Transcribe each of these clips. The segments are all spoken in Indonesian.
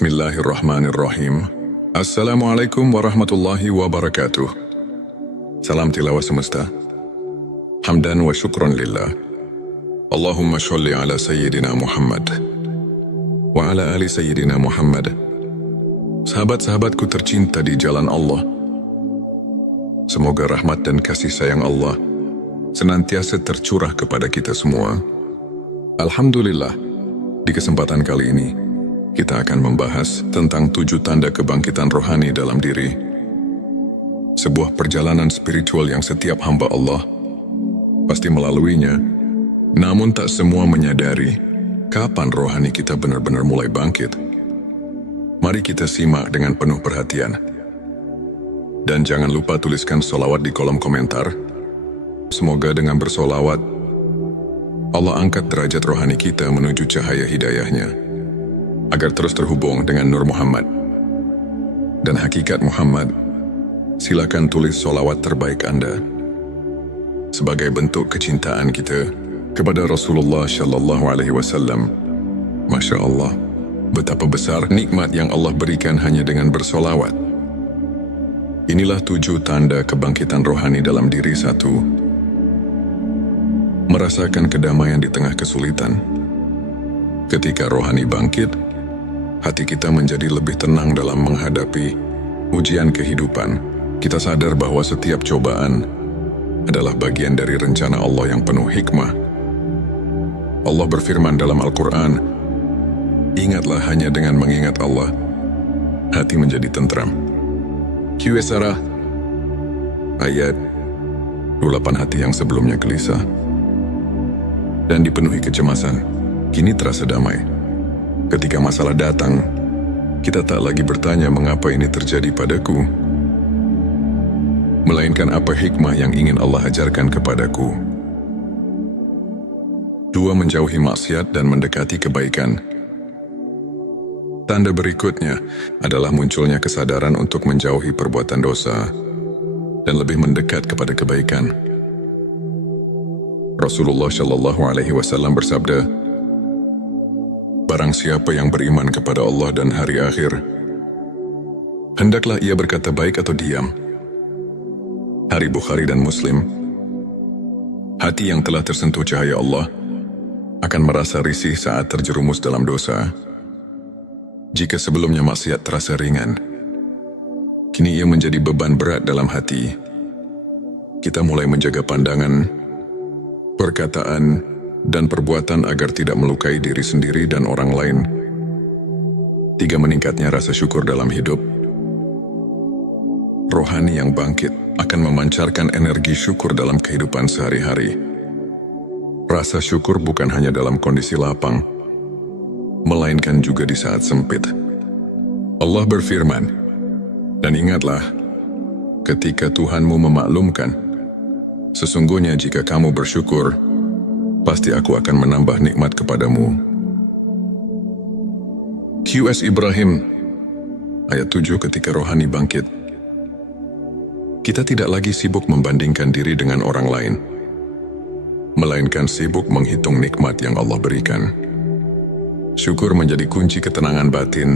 Bismillahirrahmanirrahim. Assalamualaikum warahmatullahi wabarakatuh. Salam tilawah semesta. Hamdan wa syukran lillah. Allahumma sholli ala Sayyidina Muhammad wa ala ali Sayyidina Muhammad. Sahabat-sahabatku tercinta di jalan Allah, semoga rahmat dan kasih sayang Allah senantiasa tercurah kepada kita semua. Alhamdulillah, di kesempatan kali ini kita akan membahas tentang 7 tanda kebangkitan rohani dalam diri. Sebuah perjalanan spiritual yang setiap hamba Allah pasti melaluinya, namun tak semua menyadari kapan rohani kita benar-benar mulai bangkit. Mari kita simak dengan penuh perhatian. Dan jangan lupa tuliskan sholawat di kolom komentar. Semoga dengan bersolawat, Allah angkat derajat rohani kita menuju cahaya hidayahnya, agar terus terhubung dengan Nur Muhammad dan hakikat Muhammad. Silakan tulis sholawat terbaik Anda sebagai bentuk kecintaan kita kepada Rasulullah Shallallahu Alaihi Wasallam. Masya Allah, betapa besar nikmat yang Allah berikan hanya dengan bersolawat. Inilah 7 tanda kebangkitan rohani dalam diri. 1. Merasakan kedamaian di tengah kesulitan. Ketika rohani bangkit, hati kita menjadi lebih tenang dalam menghadapi ujian kehidupan. Kita sadar bahwa setiap cobaan adalah bagian dari rencana Allah yang penuh hikmah. Allah berfirman dalam Al-Quran, "Ingatlah hanya dengan mengingat Allah, hati menjadi tentram." Qs ayat 28. Hati yang sebelumnya gelisah dan dipenuhi kecemasan, kini terasa damai. Ketika masalah datang, kita tak lagi bertanya mengapa ini terjadi padaku, melainkan apa hikmah yang ingin Allah ajarkan kepadaku. 2. Menjauhi maksiat dan mendekati kebaikan. Tanda berikutnya adalah munculnya kesadaran untuk menjauhi perbuatan dosa dan lebih mendekat kepada kebaikan. Rasulullah Shallallahu Alaihi Wasallam bersabda, "Barang siapa yang beriman kepada Allah dan hari akhir, hendaklah ia berkata baik atau diam." Hari Bukhari dan Muslim. Hati yang telah tersentuh cahaya Allah akan merasa risih saat terjerumus dalam dosa. Jika sebelumnya maksiat terasa ringan, kini ia menjadi beban berat dalam hati. Kita mulai menjaga pandangan, perkataan, dan perbuatan agar tidak melukai diri sendiri dan orang lain. 3. Meningkatnya rasa syukur dalam hidup. Rohani yang bangkit akan memancarkan energi syukur dalam kehidupan sehari-hari. Rasa syukur bukan hanya dalam kondisi lapang, melainkan juga di saat sempit. Allah berfirman, "Dan ingatlah, ketika Tuhanmu memaklumkan, sesungguhnya jika kamu bersyukur, pasti aku akan menambah nikmat kepadamu." Qs Ibrahim ayat 7. Ketika rohani bangkit, kita tidak lagi sibuk membandingkan diri dengan orang lain, melainkan sibuk menghitung nikmat yang Allah berikan. Syukur menjadi kunci ketenangan batin,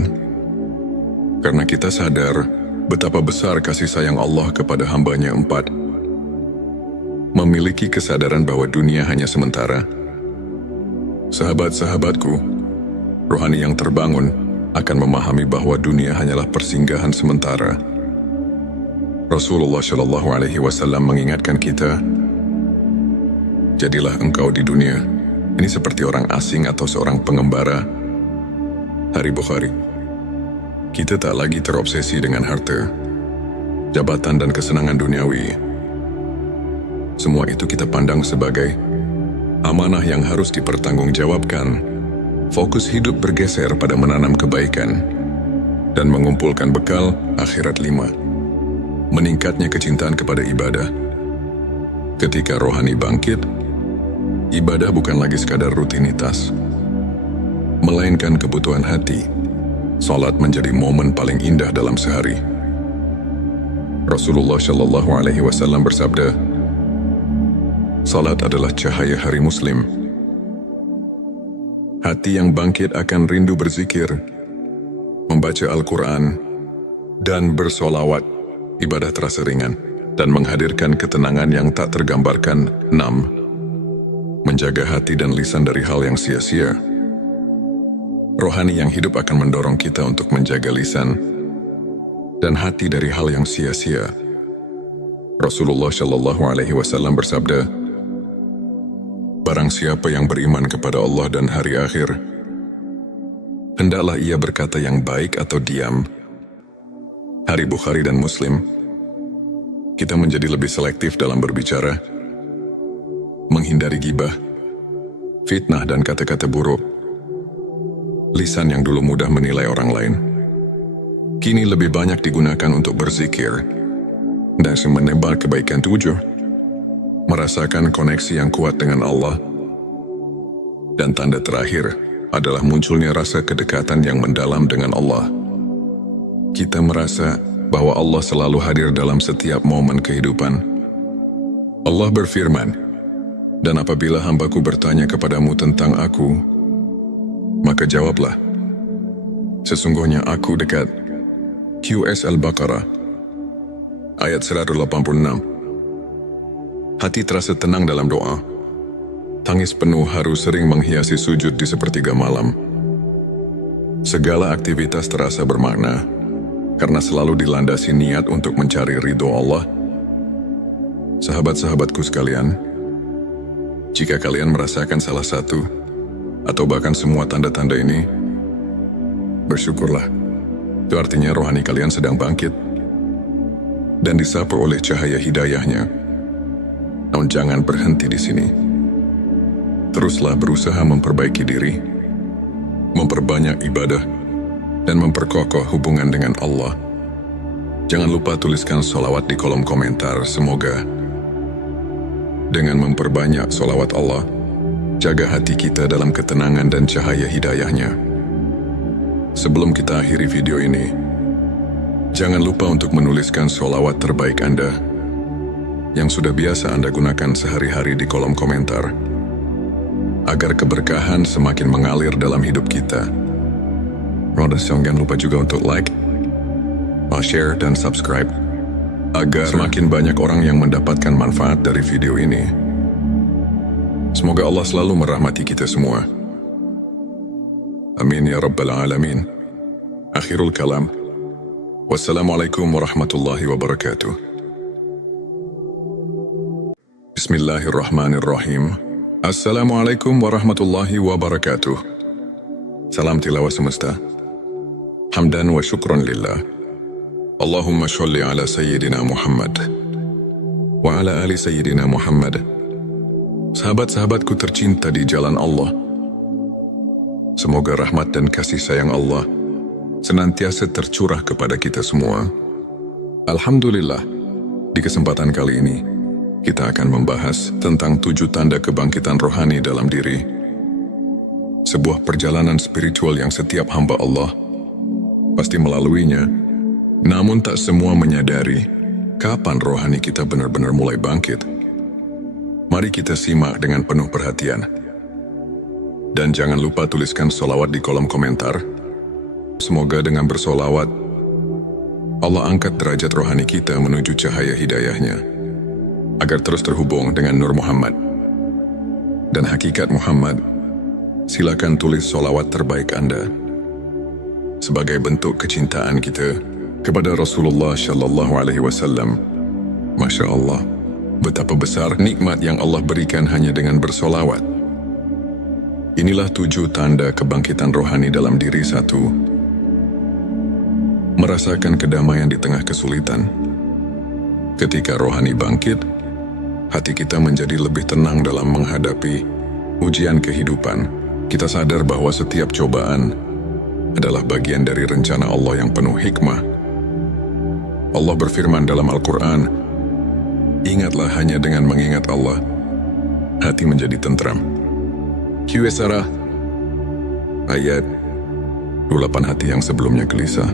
karena kita sadar betapa besar kasih sayang Allah kepada hambanya. 4. Memiliki kesadaran bahwa dunia hanya sementara. Sahabat-sahabatku, rohani yang terbangun akan memahami bahwa dunia hanyalah persinggahan sementara. Rasulullah Shallallahu Alaihi Wasallam mengingatkan kita, "Jadilah engkau di dunia ini seperti orang asing atau seorang pengembara." Hari Bukhari. Kita tak lagi terobsesi dengan harta, jabatan, dan kesenangan duniawi. Semua itu kita pandang sebagai amanah yang harus dipertanggungjawabkan. Fokus hidup bergeser pada menanam kebaikan dan mengumpulkan bekal akhirat. 5. Meningkatnya kecintaan kepada ibadah. Ketika rohani bangkit, ibadah bukan lagi sekadar rutinitas, melainkan kebutuhan hati. Salat menjadi momen paling indah dalam sehari. Rasulullah Shallallahu Alaihi Wasallam bersabda, "Salat adalah cahaya hari Muslim." Hati yang bangkit akan rindu berzikir, membaca Al-Quran, dan bersolawat, ibadah terasa ringan dan menghadirkan ketenangan yang tak tergambarkan. 6. Menjaga hati dan lisan dari hal yang sia-sia. Rohani yang hidup akan mendorong kita untuk menjaga lisan dan hati dari hal yang sia-sia. Rasulullah Shallallahu Alaihi Wasallam bersabda, "Barang siapa yang beriman kepada Allah dan hari akhir, hendaklah ia berkata yang baik atau diam." Hari Bukhari dan Muslim. Kita menjadi lebih selektif dalam berbicara, menghindari gibah, fitnah dan kata-kata buruk. Lisan yang dulu mudah menilai orang lain, kini lebih banyak digunakan untuk berzikir dan menebar kebaikan tujuh, merasakan koneksi yang kuat dengan Allah. Dan tanda terakhir adalah munculnya rasa kedekatan yang mendalam dengan Allah. Kita merasa bahwa Allah selalu hadir dalam setiap momen kehidupan. Allah berfirman, "Dan apabila hambaku bertanya kepadamu tentang aku, maka jawablah, sesungguhnya aku dekat." QS Al-Baqarah ayat 186. Hati terasa tenang dalam doa. Tangis penuh haru sering menghiasi sujud di sepertiga malam. Segala aktivitas terasa bermakna karena selalu dilandasi niat untuk mencari ridho Allah. Sahabat-sahabatku sekalian, jika kalian merasakan salah satu atau bahkan semua tanda-tanda ini, bersyukurlah. Itu artinya rohani kalian sedang bangkit dan disapu oleh cahaya hidayahnya. Namun jangan berhenti di sini. Teruslah berusaha memperbaiki diri, memperbanyak ibadah, dan memperkokoh hubungan dengan Allah. Jangan lupa tuliskan sholawat di kolom komentar. Semoga dengan memperbanyak sholawat Allah, jaga hati kita dalam ketenangan dan cahaya hidayahnya. Sebelum kita akhiri video ini, jangan lupa untuk menuliskan sholawat terbaik Anda yang sudah biasa Anda gunakan sehari-hari di kolom komentar, agar keberkahan semakin mengalir dalam hidup kita. Jangan lupa juga untuk like, share, dan subscribe, agar semakin banyak orang yang mendapatkan manfaat dari video ini. Semoga Allah selalu merahmati kita semua. Amin ya Rabbal Alamin. Akhirul kalam. Wassalamualaikum warahmatullahi wabarakatuh. Bismillahirrahmanirrahim. Assalamualaikum warahmatullahi wabarakatuh. Salam tilawah semesta. Hamdan wa syukran lillah. Allahumma sholli ala Sayyidina Muhammad wa ala ali Sayyidina Muhammad. Sahabat-sahabatku tercinta di jalan Allah, semoga rahmat dan kasih sayang Allah senantiasa tercurah kepada kita semua. Alhamdulillah, di kesempatan kali ini, kita akan membahas tentang 7 tanda kebangkitan rohani dalam diri. Sebuah perjalanan spiritual yang setiap hamba Allah pasti melaluinya, namun tak semua menyadari kapan rohani kita benar-benar mulai bangkit. Mari kita simak dengan penuh perhatian. Dan jangan lupa tuliskan sholawat di kolom komentar. Semoga dengan bersolawat, Allah angkat derajat rohani kita menuju cahaya hidayahnya, agar terus terhubung dengan Nur Muhammad dan hakikat Muhammad. Silakan tulis sholawat terbaik Anda sebagai bentuk kecintaan kita kepada Rasulullah Shallallahu Alaihi Wasallam. Masya Allah, betapa besar nikmat yang Allah berikan hanya dengan bersolawat. Inilah 7 tanda kebangkitan rohani dalam diri. 1. Merasakan kedamaian di tengah kesulitan. Ketika rohani bangkit, hati kita menjadi lebih tenang dalam menghadapi ujian kehidupan. Kita sadar bahwa setiap cobaan adalah bagian dari rencana Allah yang penuh hikmah. Allah berfirman dalam Al-Quran, "Ingatlah hanya dengan mengingat Allah, hati menjadi tentram." QS ayat 28. Hati yang sebelumnya gelisah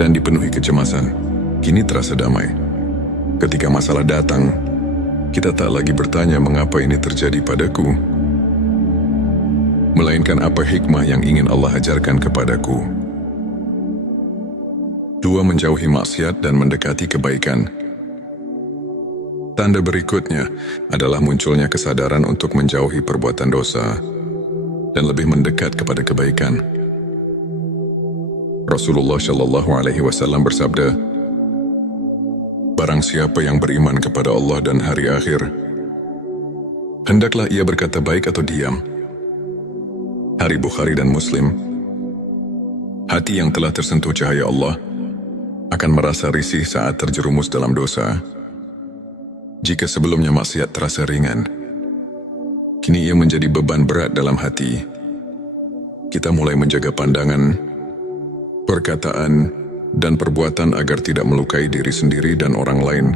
dan dipenuhi kecemasan, kini terasa damai. Ketika masalah datang, kita tak lagi bertanya mengapa ini terjadi padaku, melainkan apa hikmah yang ingin Allah ajarkan kepadaku. 2. Menjauhi maksiat dan mendekati kebaikan. Tanda berikutnya adalah munculnya kesadaran untuk menjauhi perbuatan dosa dan lebih mendekat kepada kebaikan. Rasulullah Shallallahu Alaihi Wasallam bersabda, "Barang siapa yang beriman kepada Allah dan hari akhir, hendaklah ia berkata baik atau diam." Hari Bukhari dan Muslim. Hati yang telah tersentuh cahaya Allah akan merasa risih saat terjerumus dalam dosa. Jika sebelumnya maksiat terasa ringan, kini ia menjadi beban berat dalam hati. Kita mulai menjaga pandangan, perkataan, dan perbuatan agar tidak melukai diri sendiri dan orang lain.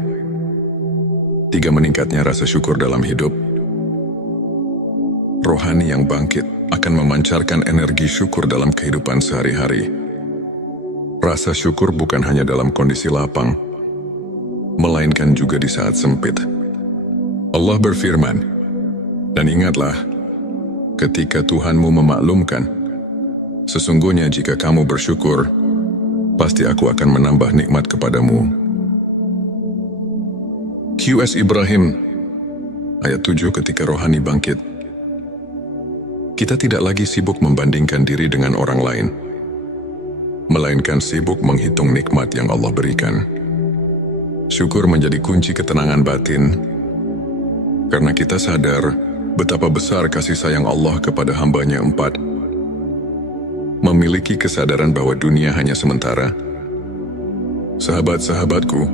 3. Meningkatnya rasa syukur dalam hidup. Rohani yang bangkit akan memancarkan energi syukur dalam kehidupan sehari-hari. Rasa syukur bukan hanya dalam kondisi lapang, melainkan juga di saat sempit. Allah berfirman, "Dan ingatlah, ketika Tuhanmu memaklumkan, sesungguhnya jika kamu bersyukur, pasti aku akan menambah nikmat kepadamu." QS Ibrahim, ayat 7. Ketika rohani bangkit, kita tidak lagi sibuk membandingkan diri dengan orang lain, melainkan sibuk menghitung nikmat yang Allah berikan. Syukur menjadi kunci ketenangan batin, karena kita sadar betapa besar kasih sayang Allah kepada hamba-Nya. 4. Memiliki kesadaran bahwa dunia hanya sementara. Sahabat-sahabatku,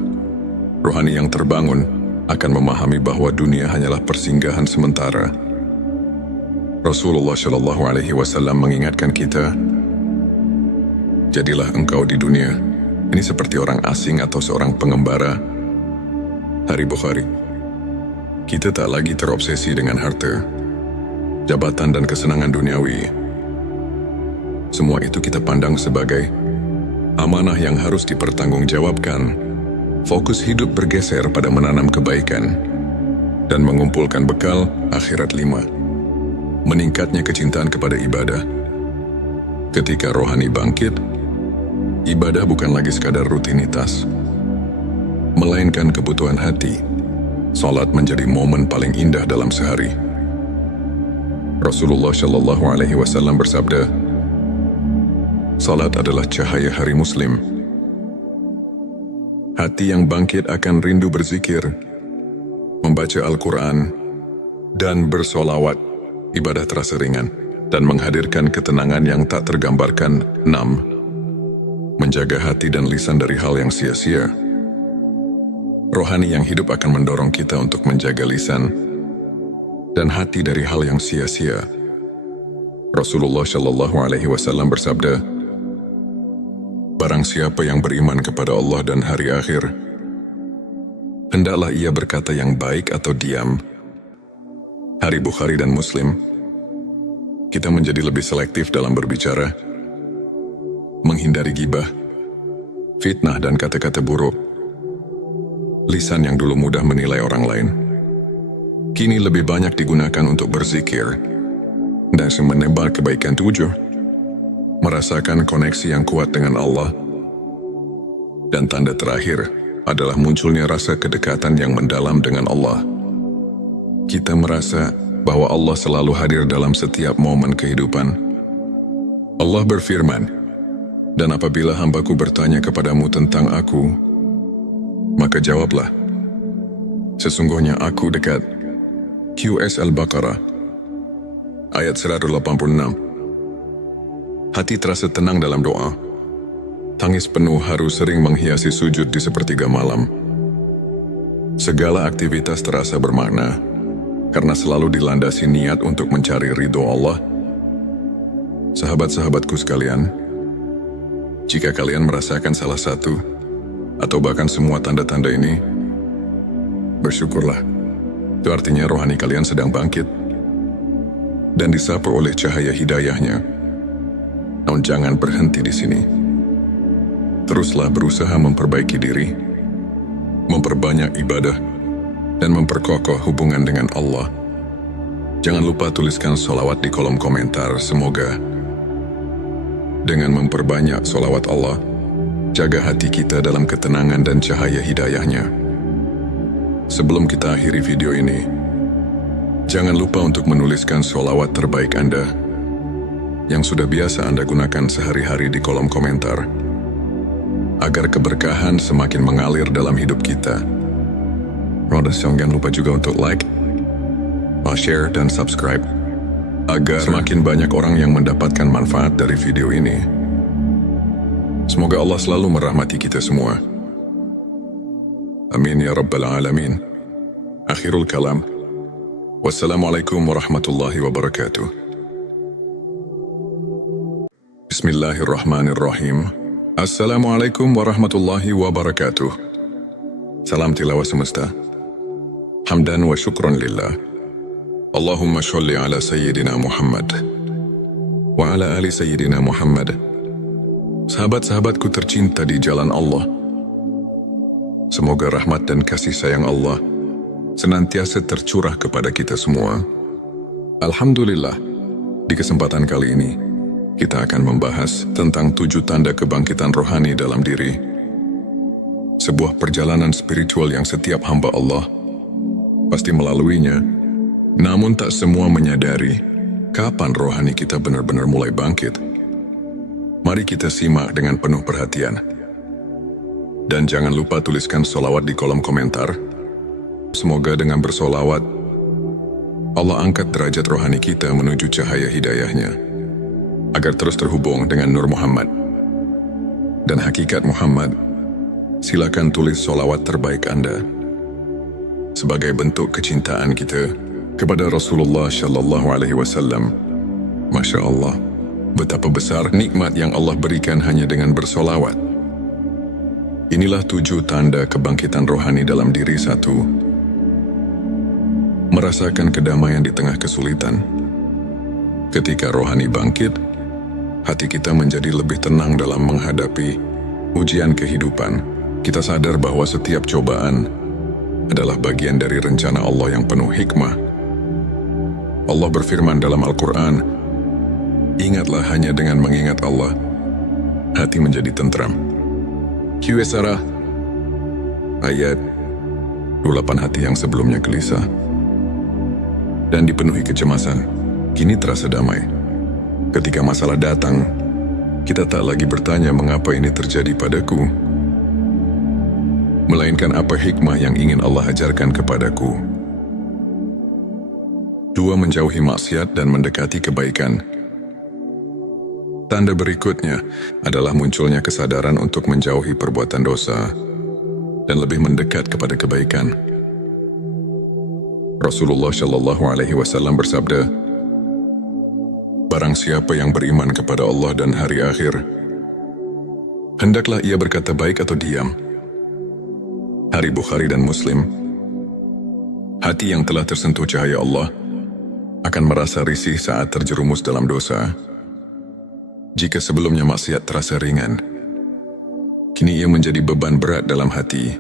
rohani yang terbangun akan memahami bahwa dunia hanyalah persinggahan sementara. Rasulullah Shallallahu Alaihi Wasallam mengingatkan kita, "Jadilah engkau di dunia ini seperti orang asing atau seorang pengembara." Hari Bukhari. Kita tak lagi terobsesi dengan harta, jabatan, dan kesenangan duniawi. Semua itu kita pandang sebagai amanah yang harus dipertanggungjawabkan. Fokus hidup bergeser pada menanam kebaikan dan mengumpulkan bekal akhirat. 5. Meningkatnya kecintaan kepada ibadah. Ketika rohani bangkit, ibadah bukan lagi sekadar rutinitas, melainkan kebutuhan hati. Salat menjadi momen paling indah dalam sehari. Rasulullah Shallallahu Alaihi Wasallam bersabda, "Salat adalah cahaya hari Muslim." Hati yang bangkit akan rindu berzikir, membaca Al-Quran, dan bersolawat. Ibadah terasa ringan dan menghadirkan ketenangan yang tak tergambarkan. 6. Menjaga hati dan lisan dari hal yang sia-sia. Rohani yang hidup akan mendorong kita untuk menjaga lisan dan hati dari hal yang sia-sia. Rasulullah Shallallahu Alaihi Wasallam bersabda, "Barang siapa yang beriman kepada Allah dan hari akhir, hendaklah ia berkata yang baik atau diam." Hari Bukhari dan Muslim. Kita menjadi lebih selektif dalam berbicara, menghindari gibah, fitnah, dan kata-kata buruk. Lisan yang dulu mudah menilai orang lain, kini lebih banyak digunakan untuk berzikir dan menebar kebaikan. 7. Merasakan koneksi yang kuat dengan Allah. Dan tanda terakhir adalah munculnya rasa kedekatan yang mendalam dengan Allah. Kita merasa bahwa Allah selalu hadir dalam setiap momen kehidupan. Allah berfirman, "Dan apabila hambaku bertanya kepadamu tentang aku, maka jawablah, sesungguhnya aku dekat." QS Al-Baqarah, ayat 186. Hati terasa tenang dalam doa. Tangis penuh haru sering menghiasi sujud di sepertiga malam. Segala aktivitas terasa bermakna, karena selalu dilandasi niat untuk mencari ridho Allah. Sahabat-sahabatku sekalian, jika kalian merasakan salah satu atau bahkan semua tanda-tanda ini, bersyukurlah. Itu artinya rohani kalian sedang bangkit dan disapu oleh cahaya hidayahnya. Namun jangan berhenti di sini. Teruslah berusaha memperbaiki diri, memperbanyak ibadah, dan memperkokoh hubungan dengan Allah. Jangan lupa tuliskan sholawat di kolom komentar. Semoga dengan memperbanyak sholawat Allah, jaga hati kita dalam ketenangan dan cahaya hidayahnya. Sebelum kita akhiri video ini, jangan lupa untuk menuliskan sholawat terbaik Anda yang sudah biasa Anda gunakan sehari-hari di kolom komentar, agar keberkahan semakin mengalir dalam hidup kita. Jangan lupa juga untuk like, share, dan subscribe, agar semakin banyak orang yang mendapatkan manfaat dari video ini. Semoga Allah selalu merahmati kita semua. Amin ya Rabbal Alamin. Akhirul kalam. Wassalamualaikum warahmatullahi wabarakatuh. Bismillahirrahmanirrahim. Assalamualaikum warahmatullahi wabarakatuh. Salam tilawah semesta. Hamdan wa syukran lillah. Allahumma sholli ala Sayyidina Muhammad wa ala ali Sayyidina Muhammad. Sahabat-sahabatku tercinta di jalan Allah, semoga rahmat dan kasih sayang Allah senantiasa tercurah kepada kita semua. Alhamdulillah, di kesempatan kali ini, kita akan membahas tentang 7 tanda kebangkitan rohani dalam diri. Sebuah perjalanan spiritual yang setiap hamba Allah pasti melaluinya, namun tak semua menyadari kapan rohani kita benar-benar mulai bangkit. Mari kita simak dengan penuh perhatian. Dan jangan lupa tuliskan sholawat di kolom komentar. Semoga dengan bersolawat, Allah angkat derajat rohani kita menuju cahaya hidayahnya, agar terus terhubung dengan Nur Muhammad dan hakikat Muhammad. Silakan tulis sholawat terbaik Anda sebagai bentuk kecintaan kita kepada Rasulullah Shallallahu Alaihi Wasallam. Masya Allah, betapa besar nikmat yang Allah berikan hanya dengan bersolawat. Inilah 7 tanda kebangkitan rohani dalam diri. 1. Merasakan kedamaian di tengah kesulitan. Ketika rohani bangkit, hati kita menjadi lebih tenang dalam menghadapi ujian kehidupan. Kita sadar bahwa setiap cobaan adalah bagian dari rencana Allah yang penuh hikmah. Allah berfirman dalam Al-Quran, ingatlah hanya dengan mengingat Allah, hati menjadi tentram. Qs ayat 28. Hati yang sebelumnya gelisah dan dipenuhi kecemasan, kini terasa damai. Ketika masalah datang, kita tak lagi bertanya mengapa ini terjadi padaku, melainkan apa hikmah yang ingin Allah ajarkan kepadaku. 2. Menjauhi maksiat dan mendekati kebaikan. Tanda berikutnya adalah munculnya kesadaran untuk menjauhi perbuatan dosa dan lebih mendekat kepada kebaikan. Rasulullah Shallallahu Alaihi Wasallam bersabda, barang siapa yang beriman kepada Allah dan hari akhir, hendaklah ia berkata baik atau diam. Hari Bukhari dan Muslim. Hati yang telah tersentuh cahaya Allah akan merasa risih saat terjerumus dalam dosa. Jika sebelumnya maksiat terasa ringan, kini ia menjadi beban berat dalam hati.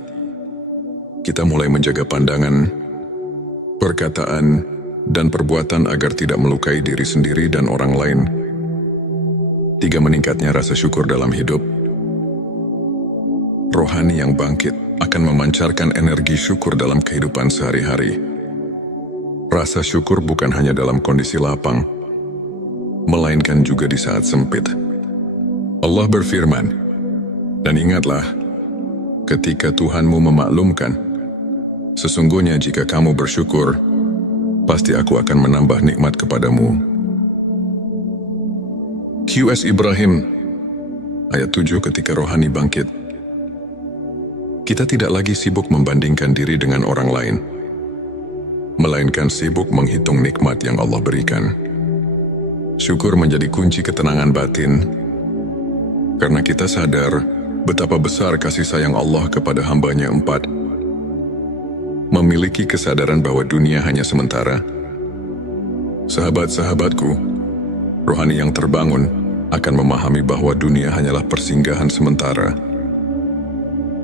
Kita mulai menjaga pandangan, perkataan, dan perbuatan agar tidak melukai diri sendiri dan orang lain. 3. Meningkatnya rasa syukur dalam hidup. Rohani yang bangkit akan memancarkan energi syukur dalam kehidupan sehari-hari. Rasa syukur bukan hanya dalam kondisi lapang, melainkan juga di saat sempit. Allah berfirman, dan ingatlah, ketika Tuhanmu memaklumkan, sesungguhnya jika kamu bersyukur, pasti aku akan menambah nikmat kepadamu. Qs Ibrahim, ayat 7. Ketika rohani bangkit, kita tidak lagi sibuk membandingkan diri dengan orang lain, melainkan sibuk menghitung nikmat yang Allah berikan. Syukur menjadi kunci ketenangan batin, karena kita sadar betapa besar kasih sayang Allah kepada hambanya. 4. Memiliki kesadaran bahwa dunia hanya sementara. Sahabat-sahabatku, rohani yang terbangun akan memahami bahwa dunia hanyalah persinggahan sementara.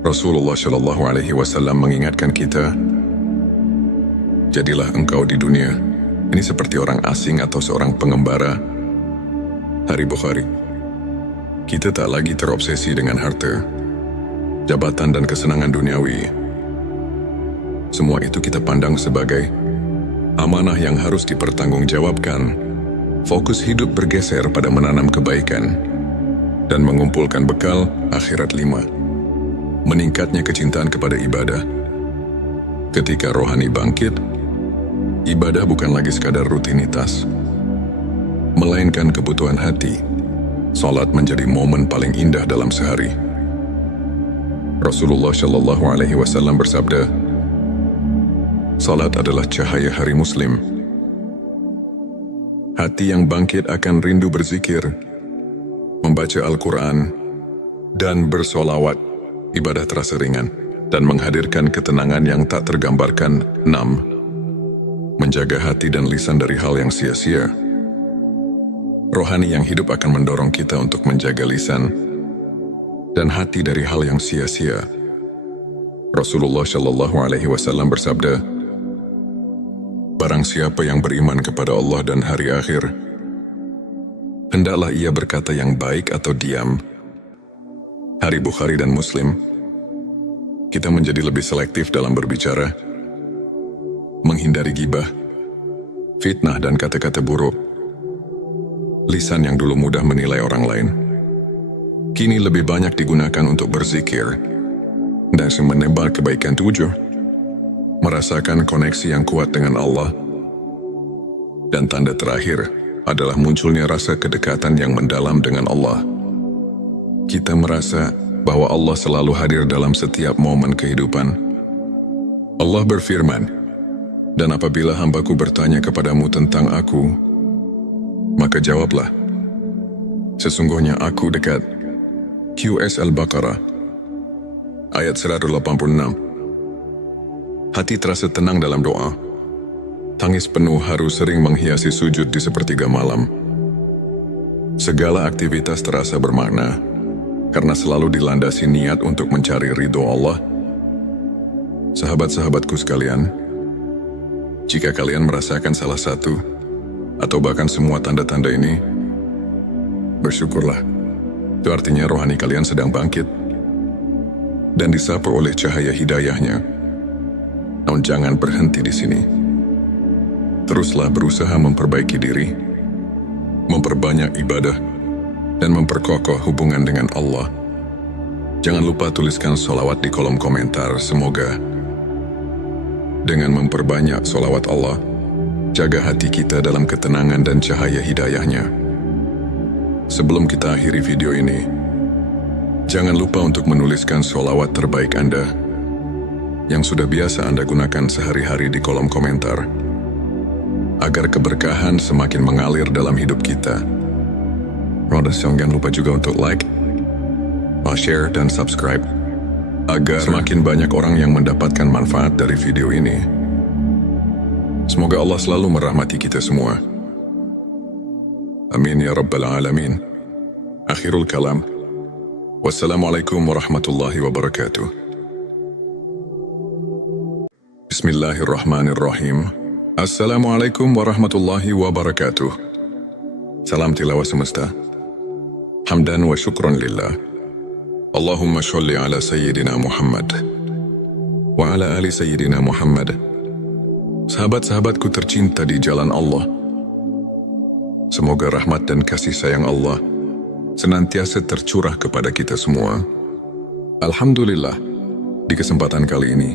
Rasulullah Shallallahu Alaihi Wasallam mengingatkan kita, jadilah engkau di dunia ini seperti orang asing atau seorang pengembara. Hari Bukhari. Kita tak lagi terobsesi dengan harta, jabatan dan kesenangan duniawi. Semua itu kita pandang sebagai amanah yang harus dipertanggungjawabkan. Fokus hidup bergeser pada menanam kebaikan dan mengumpulkan bekal akhirat 5. Meningkatnya kecintaan kepada ibadah. Ketika rohani bangkit, ibadah bukan lagi sekadar rutinitas, melainkan kebutuhan hati. Salat menjadi momen paling indah dalam sehari. Rasulullah Shallallahu Alaihi Wasallam bersabda, salat adalah cahaya hari Muslim. Hati yang bangkit akan rindu berzikir, membaca Al-Quran, dan bersolawat. Ibadah terasa ringan dan menghadirkan ketenangan yang tak tergambarkan. 6. Menjaga hati dan lisan dari hal yang sia-sia. Rohani yang hidup akan mendorong kita untuk menjaga lisan dan hati dari hal yang sia-sia. Rasulullah Shallallahu Alaihi Wasallam bersabda, barang siapa yang beriman kepada Allah dan hari akhir, hendaklah ia berkata yang baik atau diam. Hari Bukhari dan Muslim. Kita menjadi lebih selektif dalam berbicara, menghindari gibah, fitnah dan kata-kata buruk. Lisan yang dulu mudah menilai orang lain, kini lebih banyak digunakan untuk berzikir dan menebar kebaikan. 7. Merasakan koneksi yang kuat dengan Allah. Dan tanda terakhir adalah munculnya rasa kedekatan yang mendalam dengan Allah. Kita merasa bahwa Allah selalu hadir dalam setiap momen kehidupan. Allah berfirman, dan apabila hambaku bertanya kepadamu tentang aku, maka jawablah, sesungguhnya aku dekat. QS Al-Baqarah ayat 186. Hati terasa tenang dalam doa. Tangis penuh haru sering menghiasi sujud di sepertiga malam. Segala aktivitas terasa bermakna karena selalu dilandasi niat untuk mencari ridho Allah. Sahabat-sahabatku sekalian, jika kalian merasakan salah satu atau bahkan semua tanda-tanda ini, bersyukurlah. Itu artinya rohani kalian sedang bangkit dan disapu oleh cahaya hidayahnya. Namun jangan berhenti di sini. Teruslah berusaha memperbaiki diri, memperbanyak ibadah, dan memperkokoh hubungan dengan Allah. Jangan lupa tuliskan sholawat di kolom komentar. Semoga dengan memperbanyak sholawat Allah, jaga hati kita dalam ketenangan dan cahaya hidayahnya. Sebelum kita akhiri video ini, jangan lupa untuk menuliskan sholawat terbaik Anda yang sudah biasa Anda gunakan sehari-hari di kolom komentar, agar keberkahan semakin mengalir dalam hidup kita. Jangan lupa juga untuk like, share, dan subscribe, agar semakin banyak orang yang mendapatkan manfaat dari video ini. Semoga Allah selalu merahmati kita semua. Amin ya Rabbal Alamin. Akhirul kalam. Wassalamualaikum warahmatullahi wabarakatuh. Bismillahirrahmanirrahim. Assalamualaikum warahmatullahi wabarakatuh. Salam tilawah semesta. Hamdan wa syukran lillah. Allahumma sholli ala Sayyidina Muhammad wa ala ali Sayyidina Muhammad. Sahabat-sahabatku tercinta di jalan Allah, semoga rahmat dan kasih sayang Allah senantiasa tercurah kepada kita semua. Alhamdulillah, di kesempatan kali ini,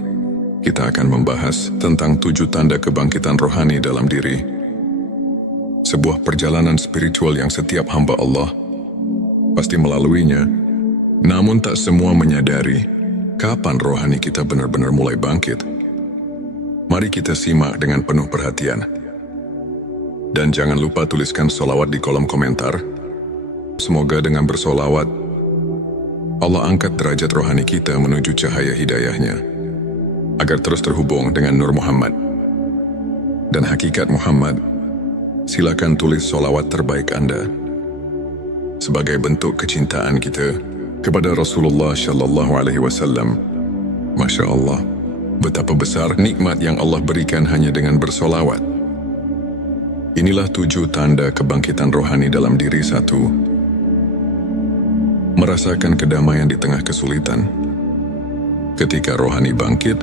kita akan membahas tentang 7 tanda kebangkitan rohani dalam diri. Sebuah perjalanan spiritual yang setiap hamba Allah pasti melaluinya, namun tak semua menyadari kapan rohani kita benar-benar mulai bangkit. Mari kita simak dengan penuh perhatian. Dan jangan lupa tuliskan sholawat di kolom komentar. Semoga dengan bersolawat, Allah angkat derajat rohani kita menuju cahaya hidayahnya, agar terus terhubung dengan Nur Muhammad dan hakikat Muhammad. Silakan tulis sholawat terbaik Anda sebagai bentuk kecintaan kita kepada Rasulullah Shallallahu Alaihi Wasallam. Masya Allah, betapa besar nikmat yang Allah berikan hanya dengan bersolawat. Inilah 7 tanda kebangkitan rohani dalam diri. 1. Merasakan kedamaian di tengah kesulitan. Ketika rohani bangkit,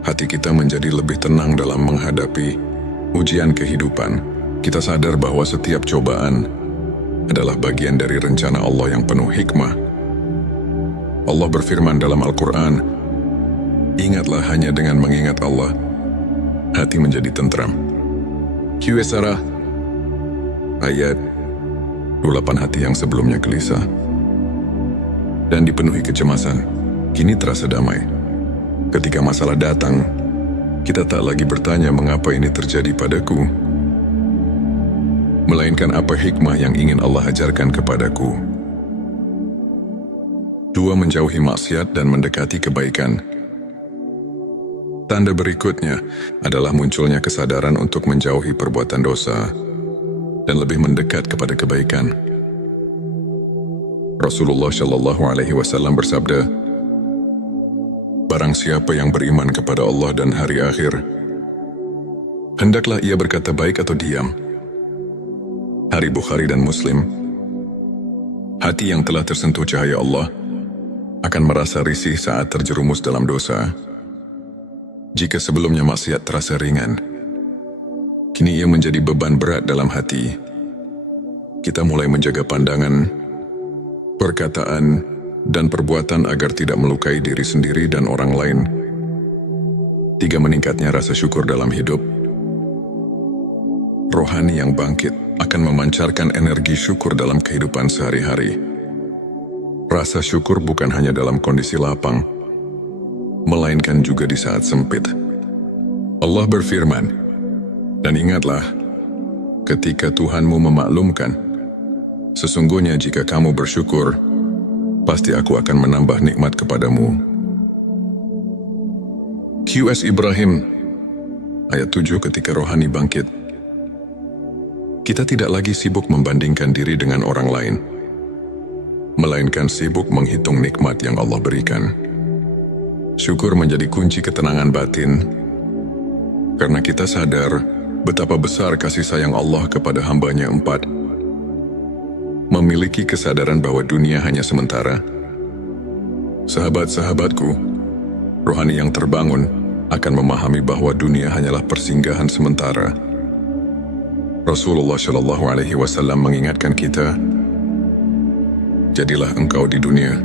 hati kita menjadi lebih tenang dalam menghadapi ujian kehidupan. Kita sadar bahwa setiap cobaan adalah bagian dari rencana Allah yang penuh hikmah. Allah berfirman dalam Al-Quran, "Ingatlah hanya dengan mengingat Allah, hati menjadi tentram." Qs ayat 28. Hati yang sebelumnya gelisah dan dipenuhi kecemasan, kini terasa damai. Ketika masalah datang, kita tak lagi bertanya mengapa ini terjadi padaku, melainkan apa hikmah yang ingin Allah ajarkan kepadaku. 2. Menjauhi maksiat dan mendekati kebaikan. Tanda berikutnya adalah munculnya kesadaran untuk menjauhi perbuatan dosa dan lebih mendekat kepada kebaikan. Rasulullah Shallallahu Alaihi Wasallam bersabda, "Barang siapa yang beriman kepada Allah dan hari akhir, hendaklah ia berkata baik atau diam." Hari Bukhari dan Muslim. Hati yang telah tersentuh cahaya Allah akan merasa risih saat terjerumus dalam dosa. Jika sebelumnya maksiat terasa ringan, kini ia menjadi beban berat dalam hati. Kita mulai menjaga pandangan, perkataan, dan perbuatan agar tidak melukai diri sendiri dan orang lain. 3. Meningkatnya rasa syukur dalam hidup. Rohani yang bangkit akan memancarkan energi syukur dalam kehidupan sehari-hari. Rasa syukur bukan hanya dalam kondisi lapang, melainkan juga di saat sempit. Allah berfirman, "Dan ingatlah, ketika Tuhanmu memaklumkan, sesungguhnya jika kamu bersyukur, pasti aku akan menambah nikmat kepadamu." Qs Ibrahim, ayat 7. Ketika rohani bangkit, kita tidak lagi sibuk membandingkan diri dengan orang lain, melainkan sibuk menghitung nikmat yang Allah berikan. Syukur menjadi kunci ketenangan batin, karena kita sadar betapa besar kasih sayang Allah kepada hamba-Nya. 4. Memiliki kesadaran bahwa dunia hanya sementara. Sahabat-sahabatku, rohani yang terbangun akan memahami bahwa dunia hanyalah persinggahan sementara. Rasulullah Shallallahu Alaihi Wasallam mengingatkan kita, "Jadilah engkau di dunia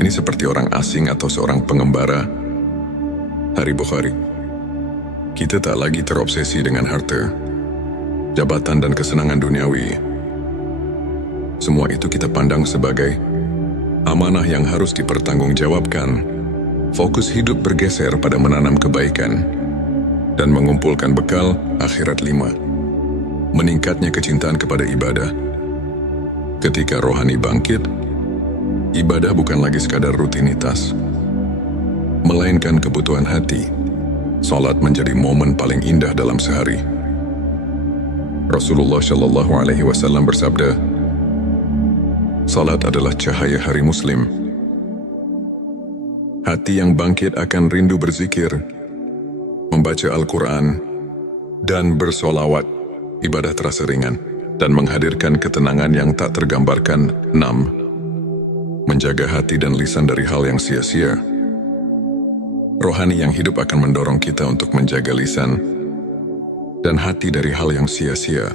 ini seperti orang asing atau seorang pengembara." Hari Bukhari. Kita tak lagi terobsesi dengan harta, jabatan, dan kesenangan duniawi. Semua itu kita pandang sebagai amanah yang harus dipertanggungjawabkan. Fokus hidup bergeser pada menanam kebaikan dan mengumpulkan bekal akhirat. 5. Meningkatnya kecintaan kepada ibadah. Ketika rohani bangkit, ibadah bukan lagi sekadar rutinitas, melainkan kebutuhan hati. Salat menjadi momen paling indah dalam sehari. Rasulullah Shallallahu Alaihi Wasallam bersabda, "Salat adalah cahaya hari Muslim." Hati yang bangkit akan rindu berzikir, membaca Al-Quran, dan bersolawat. Ibadah terasa ringan dan menghadirkan ketenangan yang tak tergambarkan. 6. Menjaga hati dan lisan dari hal yang sia-sia. Rohani yang hidup akan mendorong kita untuk menjaga lisan dan hati dari hal yang sia-sia.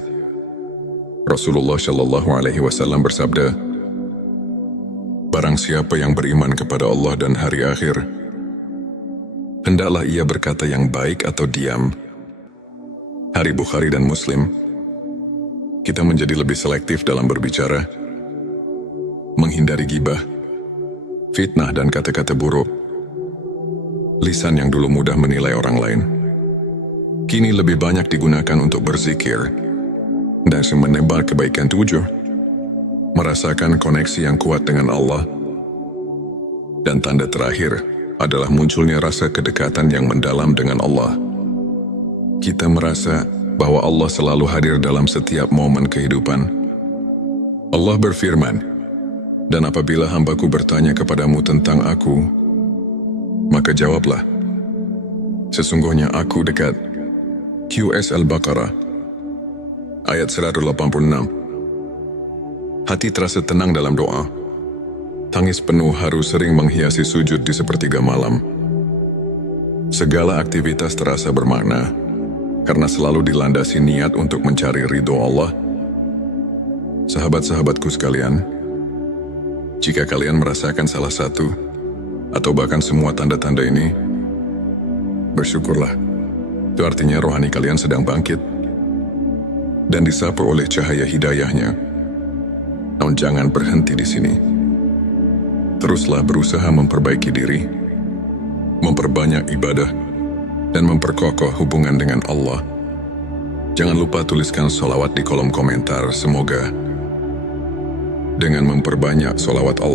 Rasulullah Shallallahu Alaihi Wasallam bersabda, "Barang siapa yang beriman kepada Allah dan hari akhir, hendaklah ia berkata yang baik atau diam." Hari Bukhari dan Muslim. Kita menjadi lebih selektif dalam berbicara, menghindari gibah, fitnah, dan kata-kata buruk. Lisan yang dulu mudah menilai orang lain, kini lebih banyak digunakan untuk berzikir dan menebar kebaikan. 7. Merasakan koneksi yang kuat dengan Allah. Dan tanda terakhir adalah munculnya rasa kedekatan yang mendalam dengan Allah. Kita merasa bahwa Allah selalu hadir dalam setiap momen kehidupan. Allah berfirman, "Dan apabila hambaku bertanya kepadamu tentang aku, maka jawablah, sesungguhnya aku dekat." Qs Al-Baqarah, ayat 186. Hati terasa tenang dalam doa. Tangis penuh haru sering menghiasi sujud di sepertiga malam. Segala aktivitas terasa bermakna karena selalu dilandasi niat untuk mencari ridho Allah. Sahabat-sahabatku sekalian, jika kalian merasakan salah satu atau bahkan semua tanda-tanda ini, bersyukurlah. Itu artinya rohani kalian sedang bangkit dan disapu oleh cahaya hidayahnya. Namun jangan berhenti di sini. Teruslah berusaha memperbaiki diri, memperbanyak ibadah, dan memperkokoh hubungan dengan Allah. Jangan lupa tuliskan sholawat di kolom komentar. Semoga dengan memperbanyak sholawat Allah